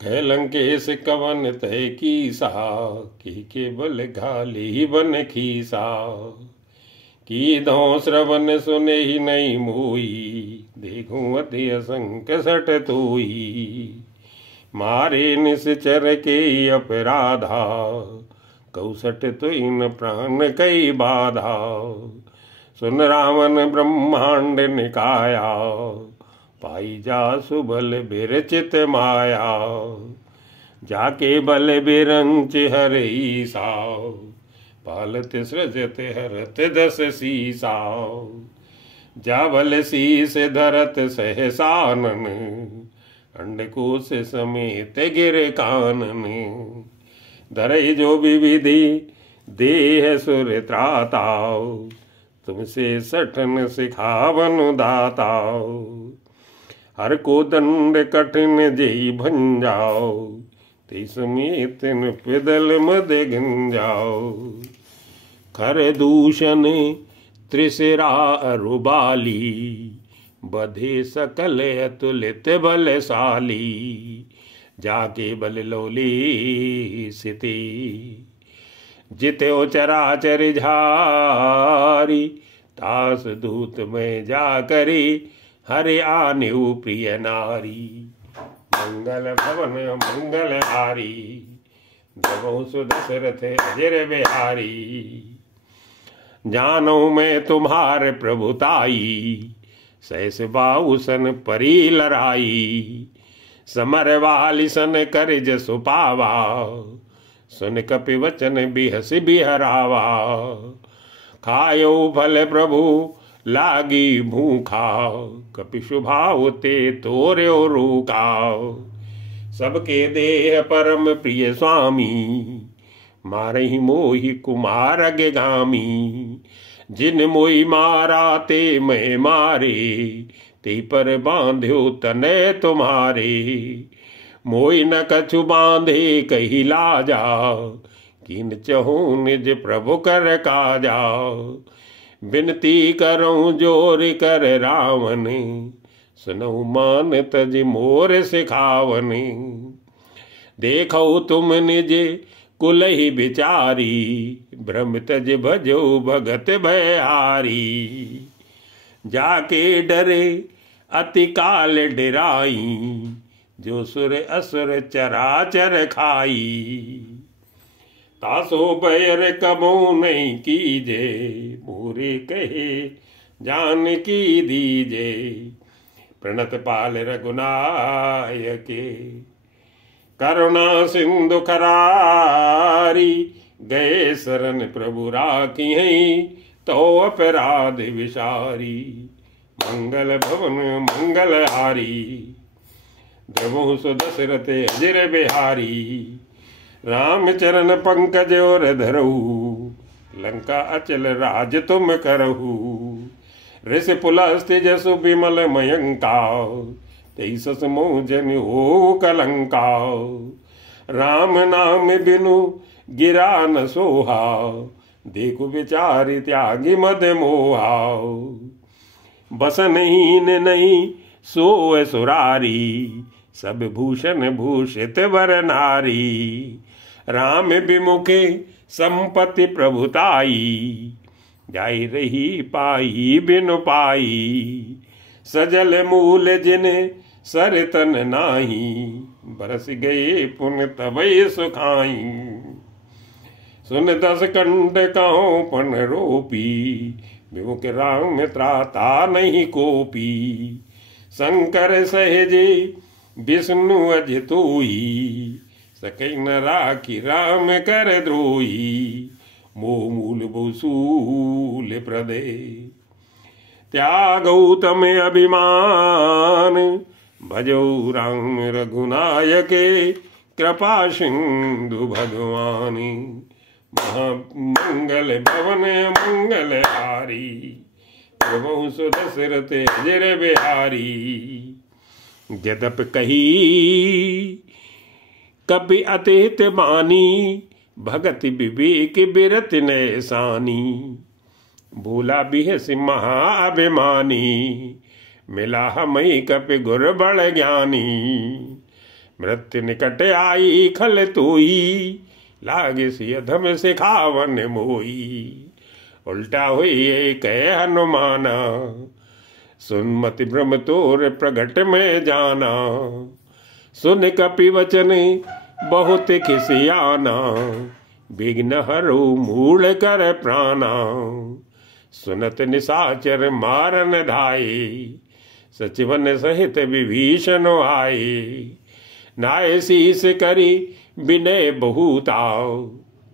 कह लंकेश कवन तय कीसा, की केवल घाली बन खीसा। की दो श्रवण सुने ही नहीं मोई, देखूं अति असंख्य सट तोई। मारे निश्चर के अपराधा, कौसट तो इन प्राण कई बाधा। सुन रावण ब्रह्मांड निकाया, पाई जा सुबल बिरचित माया। जाके बल बिरंच हर ईसा, पालत सृजत हरत दस सीसा। जा बल शीस धरत सहसानन, अंडकोश समेत गिर कानन। धरे जो विविधि देह सुर त्राताओ, तुमसे सठन सिखावन दाताओ। हर को दंड कठिन जई भंजाओ, ते समेत पिदल मद गंजाओ। खर दूषण त्रिशिरा अरुबाली, बधे सकल अतुलित बलशाली। जाके बल लोली सिति, जित्यो चराचर झारी। तास दूत में जा करी, हरे आन्यु प्रिय नारी। मंगल भवन मंगल हारी, जबहु सुदशरथ अजर बिहारी। जानो मैं तुम्हारे प्रभुताई, सहस बाहुसन परी लड़ाई। समर वाली सन कर जसु पावा, सुन कपि वचन बिहस बिहरावा। खायो फल प्रभु लागी भूखा, कपि शुभाव ते तोर्यो रूखा। सबके देह परम प्रिय स्वामी, मारहि मोहि कुमार अग्रगामी। जिन मोहि मारा ते मैं मारे, ते पर बांध्यो तने तुम्हारे। मोहि न कछु बांधे कही लाजा, किन चहु निज प्रभु कर काजा। बिनती करूं जोर कर रावण, सुनऊ मान तज मोर सिखावन। देखो तुम निज कुल ही बिचारी, भ्रम तज भजो भगत भयहारी। जाके डरे अति काल डराई, जो सुर असुर चराचर खाई। तासो बैर कबो नहीं कीजे, पूरे कहे जान की दीजे। प्रणत पाल रघुनायके, करुणा सिंधु करारी। गए शरण प्रभु राखी हैं, तो अपराध विसारी। मंगल भवन मंगल हारी, द्रवहु सुदशरथ अजर बिहारी। राम चरण पंकज और धरहु, लंका अचल राज तुम करहु। ऋषि पुलस्त्य जसु विमल मयंका, तेईसस मोजन हो कलंका। राम नाम बिनु गिरा न सोहा, देखु विचारि त्यागी मद मोहा। बसनहीन नहीं सोए सुरारी, सब भूषण भूषित वर नारी। राम विमुखे संपत्ति प्रभुताई, जाई रही पाई बिनु पाई। सजल मूल जिन सर तन नाही, बरस गए पुन तबई सुखाई। सुन दस कंड कहो पन रोपी, विमुख राम त्राता नहीं कोपी। शंकर सहजे विष्णु अजितोई, सकै न राखी राम कर द्रोही। मोह मूल बहुसूल प्रदे, त्यागौ तम अभिमान। भजौ राम रघुनायके, कृपा सिंधु भगवानी। महामंगल भवन मंगल हारी, प्रभु सुदशरथ अजर बिहारी। जदप कही कपि अतित बानी, भगत विवेक बिरत नैसानी। भूला बिहस महाअभिमानी, मिला हमें कपि गुर बड़ ज्ञानी। मृत्यु निकट आई खल तोई, लागे सी अधम सिखावन मोई। उल्टा हुई कह हनुमाना, सुनमति ब्रह्म तोर प्रगट में जाना। सुन कपि वचन बहुत खिसियाना, विघ्न हरो मूल कर प्राणा। सुनत निशाचर मारन धाये, सचिवन सहित विभीषण आए। नाय शीस करी विनय बहुताओ,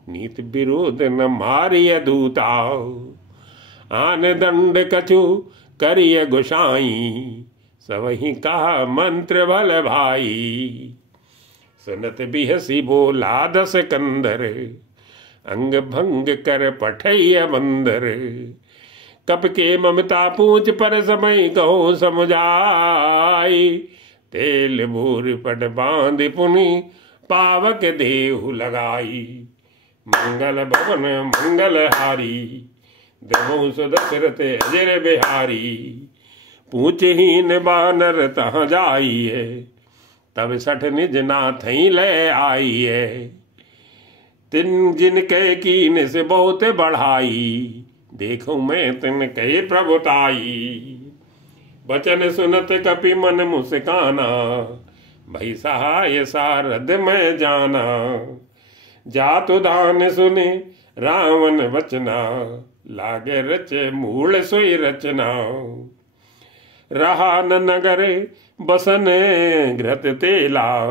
नीत विरोध न मारिय दूताओ। आन दंड कछु करिय गुसाई, सबहि कहा मंत्र भल भाई। सुनत बिहसी बोला दस कंदर, अंग भंग कर पठैय बंदर। कप के ममता पूछ पर समय कहो समझाई, तेल बूर पट बांध पुनि पावक देहु लगाई। मंगल भवन मंगल हारी, द्रवंश दशरथ अजर बिहारी। पूछहीन बानर तह जाइए, तब सठ निज नाथई ले आइए। तिन जिनके कीन से बहुत बढ़ाई, देखो मैं तिन कहे प्रभुताई। वचन सुनत कपि मन मुस्काना, भई सहाय सारद में जाना। जातु दान सुने रावण वचना, लागे रचे मूल सोई रचना। रहा न नगर बसन घृत तेला,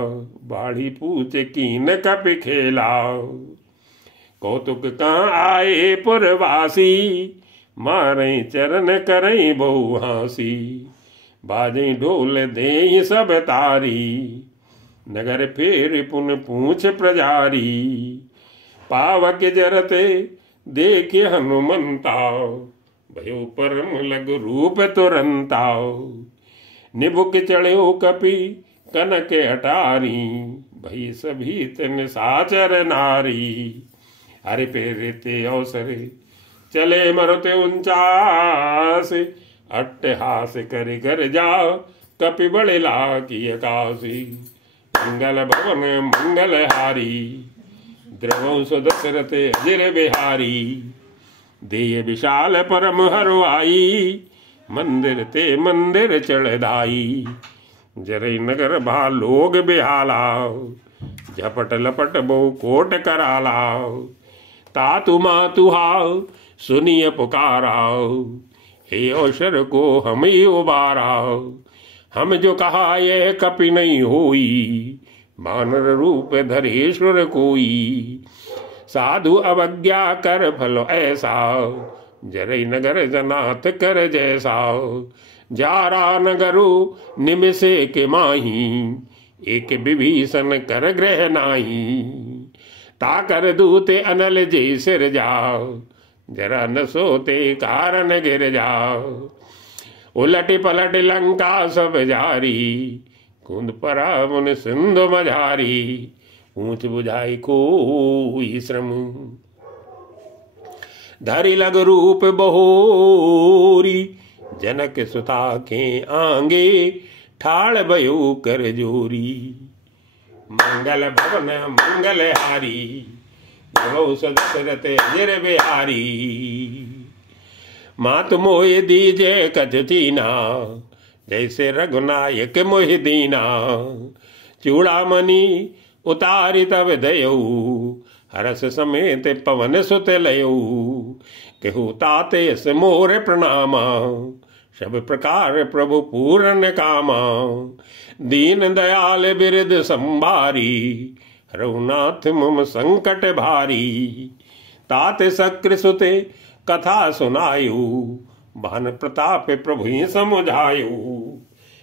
बाढ़ी पूछ कीन कपि खेला। कौतुक कहाँ आए पुरवासी, मारे चरण करई बहु हासी। बाजे ढोल दे सब तारी, नगर फेर पुन पूछ प्रजारी। पावक जरते देखे हनुमंताओ, भयो परम लघु रूप तुरंताओ। निबुक चढ़ो कपि कनक अटारी, भई सभी तन साचर नारी। हरि प्रेरिते अवसर चले मरुते 49, अट्टहास कर कर जाओ कपि बड़े लाकी अकाशी। मंगल भवन मंगल हारी, द्रवंश दशरथ अजर बिहारी। देय विशाल परम हरवाई, मंदिर ते मंदिर चढ़ाई। जरे नगर भा लोग बिहालाओ, झपट लपट बहु कोट करालाओ। तातु मातु हाओ सुनिय पुकाराओ, हे अवसर को हम ही उबाराओ। हम जो कहा यह कपि नहीं होई, मानर रूप धरेश्वर कोई। साधु अवज्ञा कर फल ऐसा, जरै नगर जनात कर जैसा। जारा नगरु निमिषे के माही, एक विभीषण कर ग्रह नाही। ताकर दूते अनल जे सिर जाओ, जरा न सोते कारण गिर जाओ। उलट पलट लंका सब जारी, कुंद परा मुन सिंधु मझारी। ऊंच बुझाई कोई श्रम, धरि लग रूप बहोरी। जनक सुता के आंगे, ठाड़ भयो कर जोरी। मंगल भवन मंगल हारी, दशरथ अजर बिहारी। मात मोहि दीजे कछ चीना, जैसे रघुनायक मोहि दीना। चूड़ामणि उतारी तब दयऊ, हरस समेत पवन सुत लयऊ। केहू ताते यस मोर प्रणामा, सब प्रकार प्रभु पूरन कामा। दीन दयाल बिरद संभारी, रघुनाथ मम संकट भारी। तात सक्र सुते कथा सुनायु, भान प्रताप प्रभु ही समुझायु।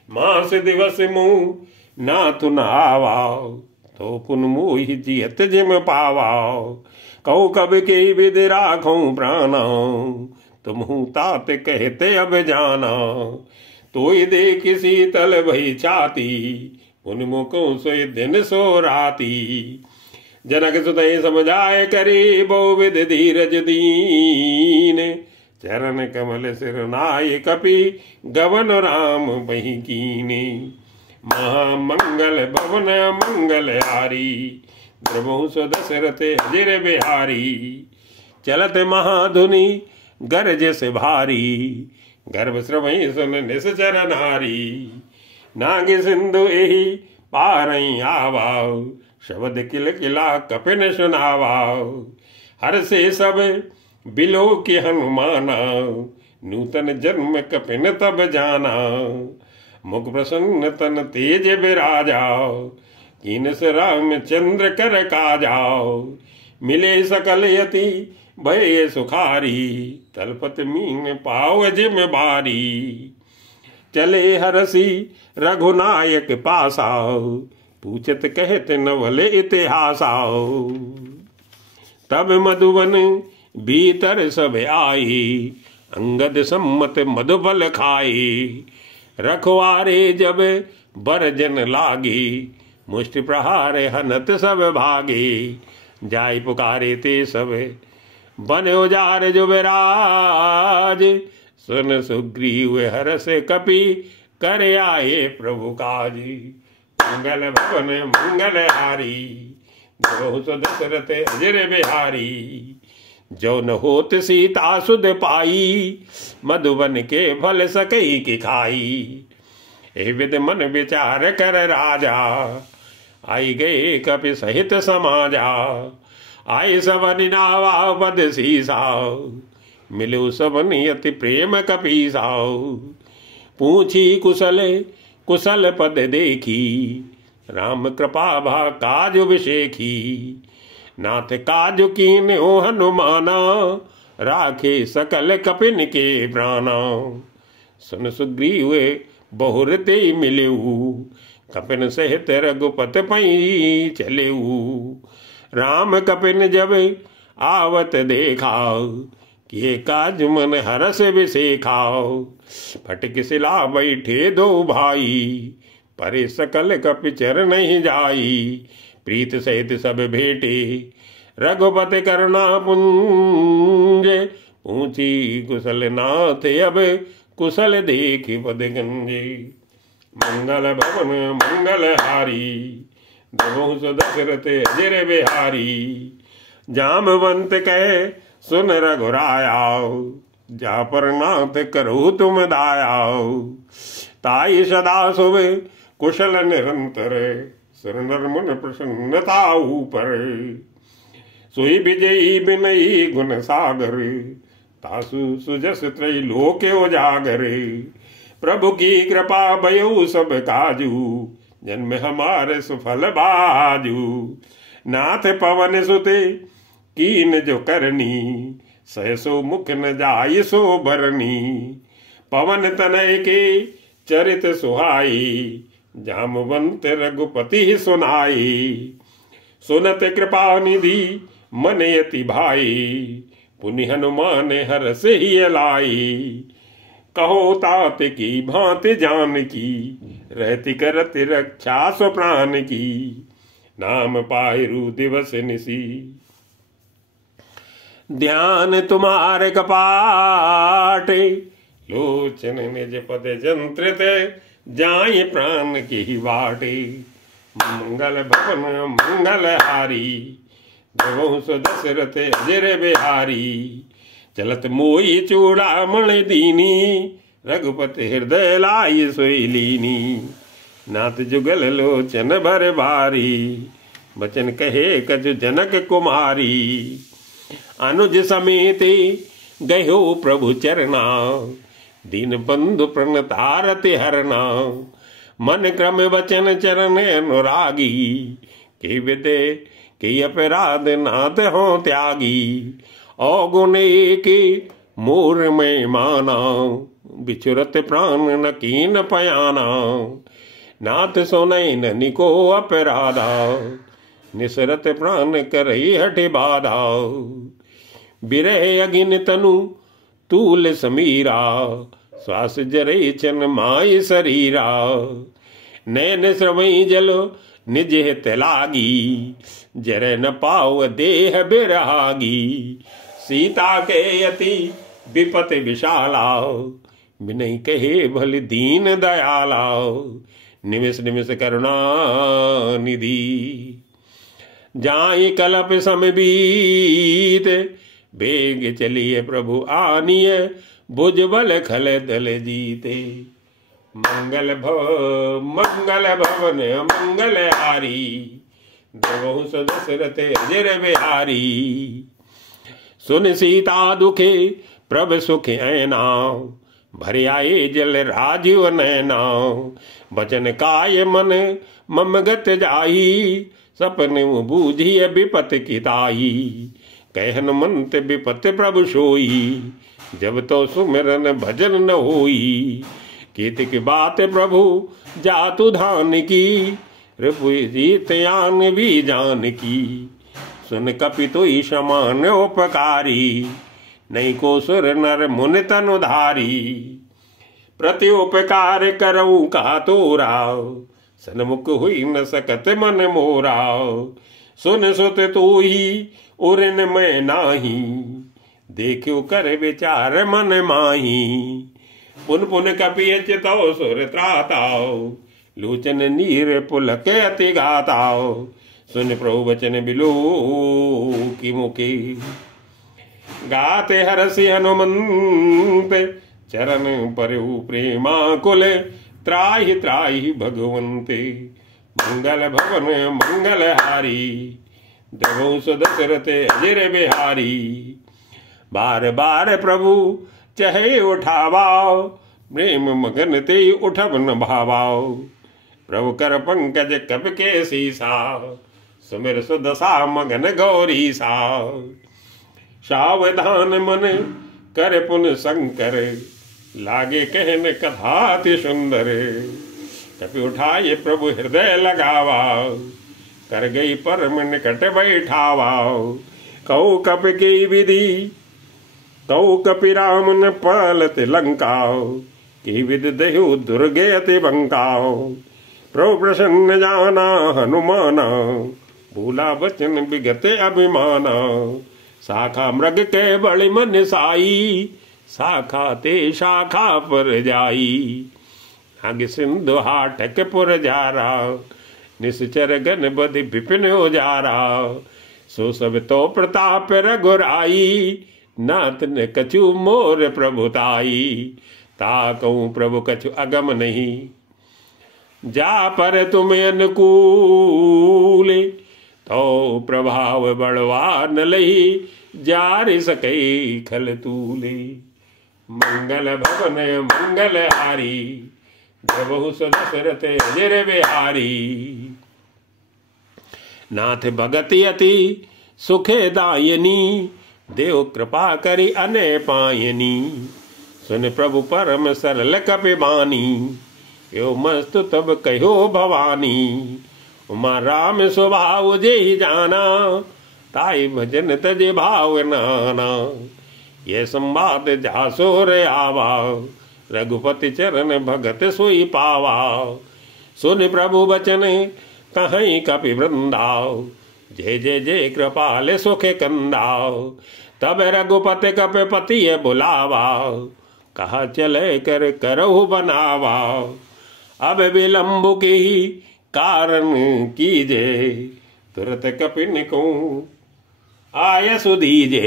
मास दिवस मुँह नाथु न आवाओ, तो पुन मोहि जियत जिम पावाओ। कहु कब के विद राखूं प्राणा, तुमहु तात कहते अब जाना। तोई दे किसी तल भई छाती, उन मुखों सोई दिन सो राती। जनक सुतई समझाए करी बहु विध धीरज दीन। चरण कमल सिर नाय कपि, गवन राम बही कीने। महामंगल भवन मंगलहारी। द्रवहु सो दशरथ अजर बिहारी। चलत महाधुनि गरज से भारी। गर्भ श्रवई सुन निश्चर नारी। नाग सिंधु एहि पारई आवाओ। शब्द किल किला कपिन सुनावाओ। हर से सब बिलो के हनुमाना। नूतन जन्म कपिन तब जाना। मुख प्रसन्न तन तेज बिराजा। कीनस राम चंद्र कर काजाओ। मिले सकल यति भय सुखारी। तलपत मीन पाव जिम बारी। चले हरसी रघुनायक पासाओ। पूछत कहत नवल इतिहासाओ। तब मधुवन भीतर सब आई। अंगद सम्मत मधुबल खाई। रखवारे जब बरजन लागी। मुष्टि प्रहार हनत सब भागे। जाय पुकारे ते सब बन उजार जुबराज। सुन सुग्रीव हरस कपि कर आए प्रभु काज। मंगल भवन मंगलहारी। द्रवहु सो दशरथ अजर बिहारी। जो न होत सीता सुध पाई। मधुबन के फल सकई की खाई। ए विद मन विचार कर राजा। आई गए कपि सहित समाजा। आए सबनि नावा पद सीसाओ। मिलो सबनि अति प्रेम कपीसाओ। पूछी कुशल कुशल पद देखी। राम कृपा भा काज विशेखी। नाथ काज कीन ओ हनुमाना। राखे सकल कपिन के प्राणा। सुन सुग्रीव बहुर ते मिलेऊ। कपिन सहित रघुपत पई चलेऊ। राम कपिन जब आवत देखा। किए काज मन हरस विसेखाओ। फटक सिला बैठे दो भाई। परे सकल कपि चर नहीं जाई। प्रीत सहित सब भेटे। रघुपति करुणा पुंज। पूछी कुशल नाथ अब कुशल देख पद गंजे। मंगल भवन मंगलहारी। द्रवहु सो दशरथ अजर बिहारी। जामवंत कहे सुन रघुरायाओ। जा पर नाथ करो तुम दायाओ। ताई सदा शुभ कुशल निरंतर। सुर नर मन प्रसन्नता ऊपर। सोई विजयी बिनई गुण सागर। तासु सुजस त्रैलोक्य उजागर। प्रभु की कृपा भयउ सब काजू। जन्म हमारे सुफल बाजू। नाथ पवन सुते कीन जो करनी। सहसो मुख न जाय सो भरनी। पवन तनय के चरित सुहाई। जामवंत रघुपति सुनाई। सुनत कृपा निधि मन यति भाई। पुनि हनुमान हरस ही लाई। कहो तात की भांति जान की। रहती करत रक्षा स्व प्राण की। नाम पायरु दिवस निसी। ध्यान तुम्हारे कपाटे। लोचन निज पद जंत्रित। जाय प्राण की वाटे। मंगल भवन मंगलहारी। द्रवहु सो दशरथ अजर बिहारी। चलत मोई चूड़ामणि दीनी। रघुपति हृदय लाई सोई लीनी। नाथ जुगल लोचन भर भारी। बचन कहे कछु जनक कुमारी। अनुज समेत गयो प्रभु चरना। दीन बंधु प्रणतारति हरना। मन क्रम वचन चरण अनुरागी। के विदे के अपराध नाथ हो त्यागी। अवगुण के मोर में माना। बिछुरत प्राण न कीन पयाना। नाथ सुनय निको अपराधा। निसरत प्राण करई हठि बाधा। बिरह अगिन तनु तूल समीरा। श्वास जरे चन माय शरीरा। नैन श्रवई जल निज हित लागी। जर न पाव देह बिरहागी। सीता के यति विपत विशाला। बिनई कहे भल दीन दयाला। निमिष निमिष करुणा निधि। जाई कलप सम बीत, बेग चलिए प्रभु आनिए, भुजबल खल दल जीते। मंगल भवन मंगल हारी, देवहु स दशरथ अजर बिहारी। सुन सीता दुखे प्रभ सुख ऐना, भर आए जल राजीव नैना। बचन काय मन मम गत जाई, सपन बूझिय विपत की ताई। कहन मंत विपत प्रभु सोई, जब तो सुमिरन भजन न होई। कीतिक बात प्रभु जातु धान की, रिपुजीत आन भी जान की। सुन कपि तुई समान उपकारी, नहीं को सुर नर मुनि तनुधारी। प्रति उपकार करऊं का तोरा, सन्मुख हुई न सकत मन मोरा। सुन सुत तू ही उरन में नाही, देखो कर विचार मन माही। पुन पुन कपि चितौ सुर त्राताओ, लोचन नीर पुलक अति गाताओ। सुन प्रभु वचन बिलो की मुखे, गाते हरसि हनुमंत। चरण परहु प्रेमाकुल, त्राहि त्राहि भगवंते। मंगल भवन मंगल हारी, देवहु स दशरथ अजर बिहारी। बार बार प्रभु चहे उठावाओ, प्रेम मगन ते उठब न भावाओ। प्रभु कर पंकज कब के सीसा, सुमिर सुदशा मगन गौरी सा। सावधान मन कर पुन शंकर, लागे कहन कथा अति सुंदर। कपि उठाए प्रभु हृदय लगावा, कर गई परम निकट बैठावा। कहु कपि की विधि, कहु कपि राम न पालत लंका। की विधि दहु दुर्गे अति बंकाओ। प्रभु प्रसन्न जाना हनुमाना, भूला बचन विगत अभिमाना। शाखा मृग के बड़ि मन साई, शाखा ते शाखा पर जाई। आगे सिंधु हाटक पुर जारा, निश्चर गन बधि विपिन उजारा। सो सब तो प्रताप रघुराई, नाथ ने कछु मोर प्रभुताई। ताकऊ प्रभु कछु अगम नहीं, जा पर तुम अनुकूल। तो प्रभाव बड़वा न लही, जार सके खल तूले। मंगल भवन मंगल हारी, देवहु स दशरथ अजर बिहारी। नाथ भगति अति सुखे दायनी, देव कृपा करी अने पायनी। सुन प्रभु परम सरल कपि बानी, यो मस्तु तब कहो भवानी। उमा राम स्वभाव जेहि जाना, ताई भजन तज भाव नाना। ये संवाद जासोर आवा, रघुपति चरण भगत सोई पावा। सुन प्रभु बचन कहीं कपि वृंदाओ, जय जय जय कृपाल सुख कंदाओ। तब रघुपति कपि पति बुलावा, कहा चले कर करहु बनावा। अब विलंब की कारण कीजे, तुरत कपिन को आय सुदीजे।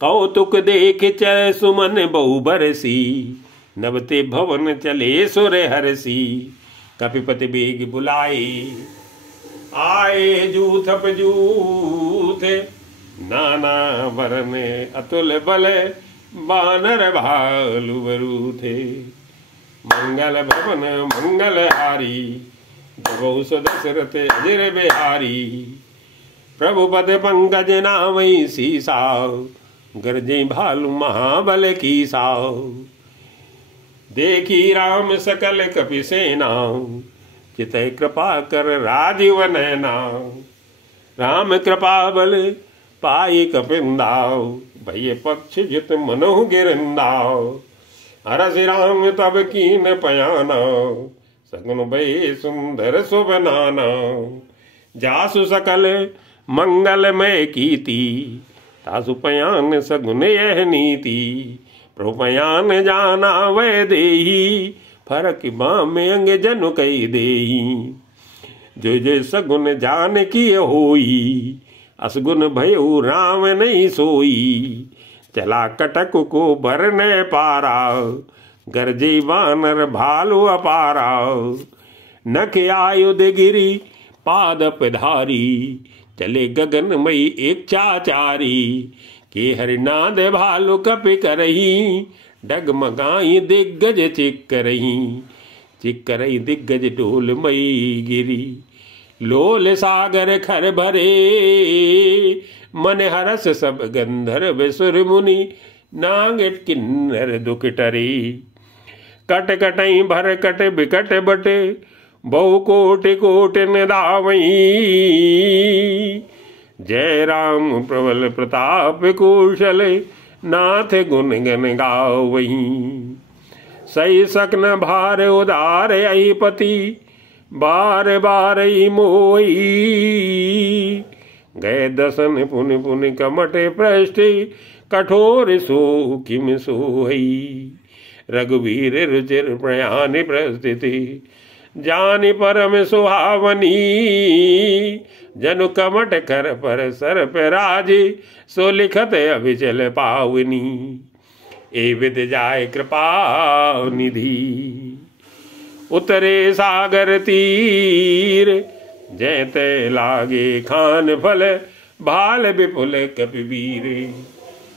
कौतुक देख चय सुमन बहु बरसी, नवते भवन चले सुर हरसी। कपिपति बेग बुलाए, आए जूथ जूथ। नाना वरन अतुल बल, बानर भालु बरू थे। मंगल भवन मंगल हारी, देवहु स दशरथ अजर बिहारी। प्रभु पद पंकज नामई सीसा, गरजे भालु महाबल की साओ। देखी राम सकल कपि सेना, चितय कृपा कर राजीव नैना। राम कृपा बल पाई कपिंदाओ, भय पक्ष जित मनोह गिरंदाओ। हरस राम तब कीन पयाना, सगुन भय सुंदर सुबनाना। जासु सकल मंगलमय कीति, तासु पयान सगुन यह नीति। प्रभु पयान जाना वै देही, फरक बाम अंग जनु कही देई। जो जो सगुन जान की होई, असगुन भयउ राम नहीं सोई। चला कटक को भरने पारा, गरजे वानर भालू अपारा। नख आयुध गिरी पाद पधारी, चले गगन मई एक चाचारी। के हरिनाद भालू कपि करही, डगमगाई दिग्गज चिक करही। चिक करही दिग्गज डोल मई गिरी। लोल सागर खर भरे, मन हरस सब गंधर्व सुर मुनि। नागट किन्नर दुख टरे, कट कटई भर कट बिकट बटे। बहु कोटि कोटि निदावई, जय राम प्रबल प्रताप कौशल। नाथ गुण गन गावई, सही सकन भार उदार अहिपति। बार बार मोई, गए दसन पुन पुन कमटे पृष्ठि। कठोर सो किम सोई, रघुवीर रुचिर प्रयाण प्रस्थिति। जानि परम सुहावनी, जनु कमट कर पर सर पे राजी। सो लिखत अभिचल पावनी, ए विद जाय कृपा निधि। उतरे सागर तीर, जैते लागे खान फल। भाल विपुल कपिवीर,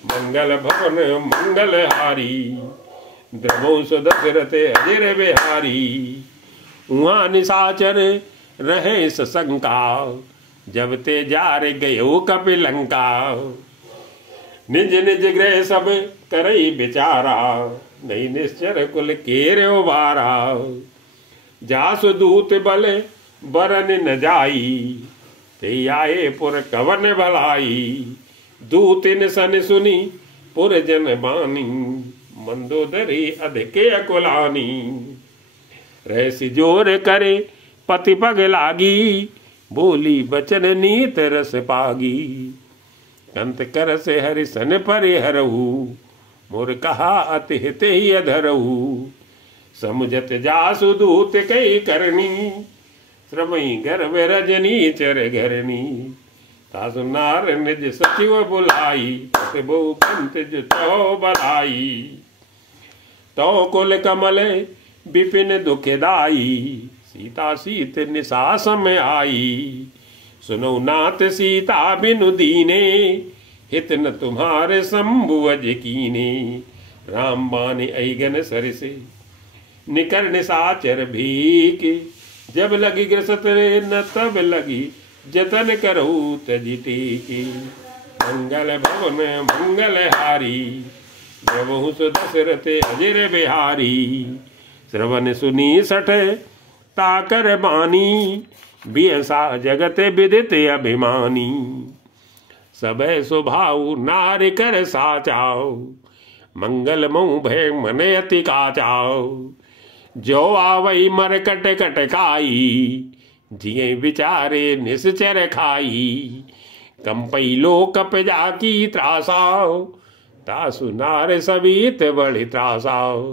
मंगल भवन मंगल हारी। द्रवो सुदशरथ अजर बिहारी। उहाँ निशाचर रहे सशंका, जब ते जार गयो कपिलंका। निज निज गृह सब करई बिचारा, नहीं निश्चर कुल केरे उबारा। जासु दूत बल बरन न जाई, ते आए पुर कवन भलाई। दूतिन सन सुनी पुर जन बानी, मंदोदरी अधिके अकुलानी। रहसी जोर करे पति पग लागी, बोली बचन नीत रस पागी। कंत कर से हरि सन परे हरहु, मोर कहा अति हित ही अधरहु। समुझत जासु दूत कई करनी, श्रमई गर्भ रजनी चर घरनी। तासु नार निज सचिव बुलाई, बहु कंत जो बलाई। तो कुल कमल विपिन दुखदाई, सीता सीत निशा समय आई। सुनो नाथ सीता बिनु दीने, हित न तुम्हारे शंभुअज कीने। राम बाने ऐगन सरसे, निकर निशाचर भीक। जब लगी ग्रसत न तब लगी, जतन करहु तजि टेकी। मंगल भवन मंगल हारी, प्रभु सुदशरथ अजर बिहारी। श्रवण सुनी सठ ताकर बानी, बियसा जगत विदित अभिमानी। सबे स्वभाव नार कर साचाओ, मंगल मऊ भय मन अति काचाओ। जो आवई मर कट कटकाई, जिये विचारे निश्चर खाई। कंपई लो कप जाकी त्रासाओ, तासु नार सबीत बड़ि त्रासाओ।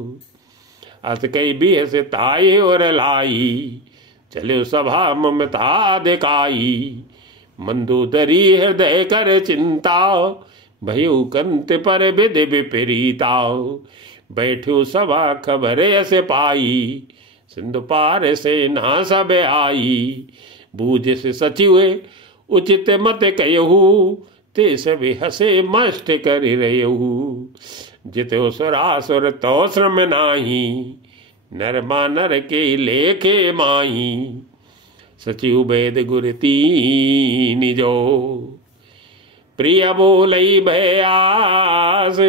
अत कई बिहस ताये और लाई, चले सभा ममता दिखाई। मंदोदरी हृदय कर चिंता, भयउ कंत पर विधि विपरीता। बैठो सभा खबर ऐसे पाई, सिंधु पार से ना सब आई। बूझ से सचिव उचित मत कहू, ते सभी हसे मस्त कर रहू। जितो सुरासुर तो श्रम नाही, नर मानर के लेखे माही। सचिव वेद गुर तीन जो, प्रिय बोलई भयास।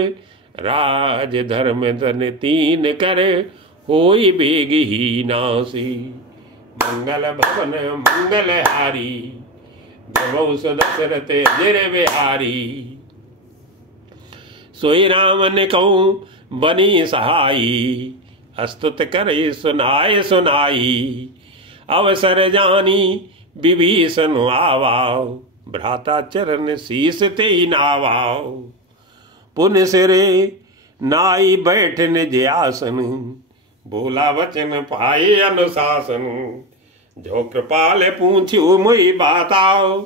राज धर्म धन तीन कर, होई बेग ही नासी। मंगल भवन मंगल हारी, देवौ सुदशरथ अजर बिहारी। सोई राम ने कहूँ बनी सहाई, अस्तुत करे सुनाए सुनाई। अवसर जानी विभीषण आवाओ, भ्राता चरण शीस ते नावाओ। पुन सिरे नाई बैठ निज आसन, बोला वचन पाए अनुशासन, जो कृपाल पूछ्यू मुई बाताओ,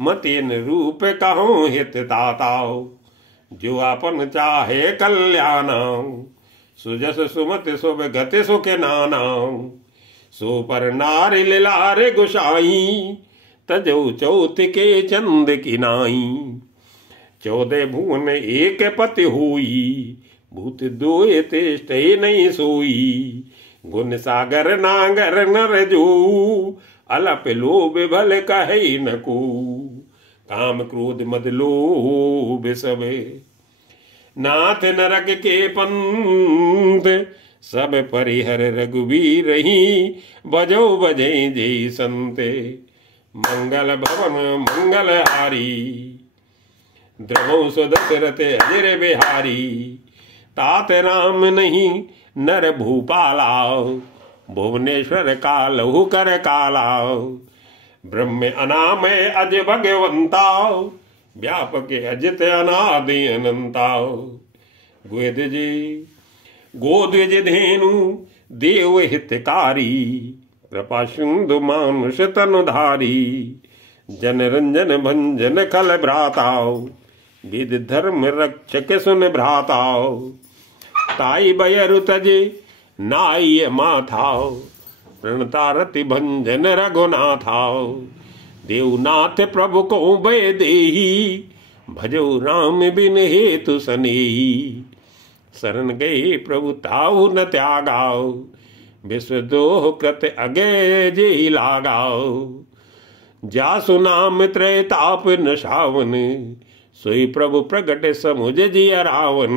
मतेन रूप कहूँ हित ताताओ, जो अपन चाहे कल्याण, सुजस सुमत शुभ गति सुख नाना, सो पर नारी लिलारे गुसाई, तजो चौथ के चंद की नाई, 14 भुवन एक पति हुई, भूत दोए तेष्ट नहीं सोई, गुण सागर नागर नर जो, अलप लोभ भल कहे न को, काम क्रोध मद लोभ सबे, नाथ नरक के पंथ, सब परिहर रघुवीर ही, बजो बजे जय संते, मंगल भवन मंगल हारी, द्रवो सुदशरथ अजर बिहारी, तात राम नहीं नर भूपाला, भुवनेश्वर कालहु कर काला, ब्रह्म अनामय अज भगवंता, व्यापक अजित अनादि अनंता, गोद्विज धेनु देव हितकारी, कृपा सिंधु मानुष तनुधारी, जन रंजन भंजन खल भ्राताओ, विद धर्म रक्षक सुन भ्राताओ, ताई बयरु तजे नाय माथाओ, प्रणतारति भंजन रघुनाथाओ, देवनाथ प्रभु को भय देही, भजो राम बिन हेतु सनेही, शरण गए प्रभु ताऊ न त्यागाओ, विश्व दोह कृत अगे जे लगाओ, जासु नाम त्रय ताप नशावन, सोई प्रभु प्रगट समुझ जिय रावण,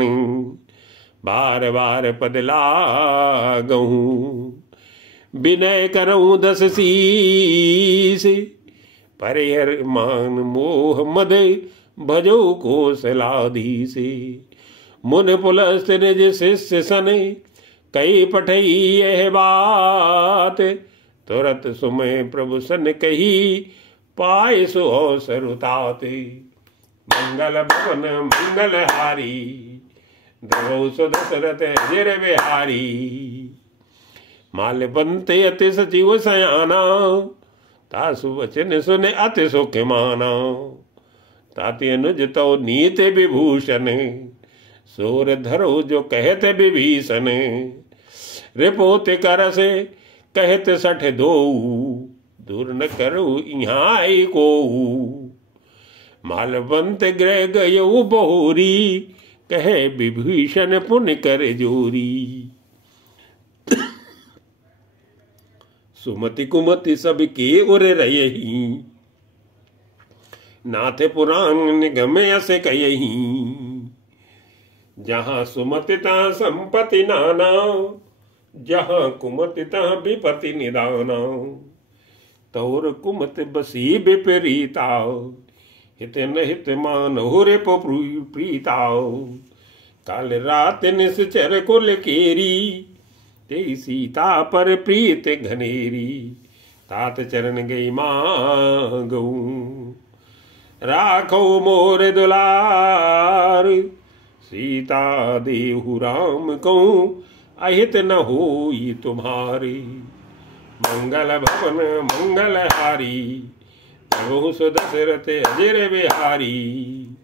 बार बार पद लागहूँ, विनय करऊँ 10 शीस, परिहर मान मोह मद भजो कौशलाधीश, मुन पुलस्त निज शिष्य सन, कई पठई यह बात, तुरत सुमय प्रभु सन कही, पाए सो अवसर उताते, मंगल भवन मंगल हारी, द्रवो सुदशरथ अजर बिहारी, माल्यवंते अति सचिव सयाना, तासु वचन सुने अति सुख माना, ताति अनुज तो नीत विभूषण, सोर धरो जो कहते विभीषण, रिपोत कर से कहते 62, दूर न करो यहाँ को, मालवंत गृह गयो बहुरी, कहे विभीषण पुण्य कर जोरी, सुमति कुमति सब के उर रही, नाथ पुराण निगम यसे कयही, जहाँ सुमति तहाँ संपत्ति नाना, जहाँ कुमति तहाँ विपत्ति निदाना, तौर कुमति बसी विपरीता, हित न हित मान हो रे प्रीता, काल रात निश्चर कुल केरी, ते सीता पर प्रीत घनेरी, तात चरण गई मांगू, राखो मोर दुलार, सीता देहु राम कहूँ, अहित न होई तुम्हारी, मंगल भवन मंगल हारी, प्रभु सुदशरथ अजर बिहारी।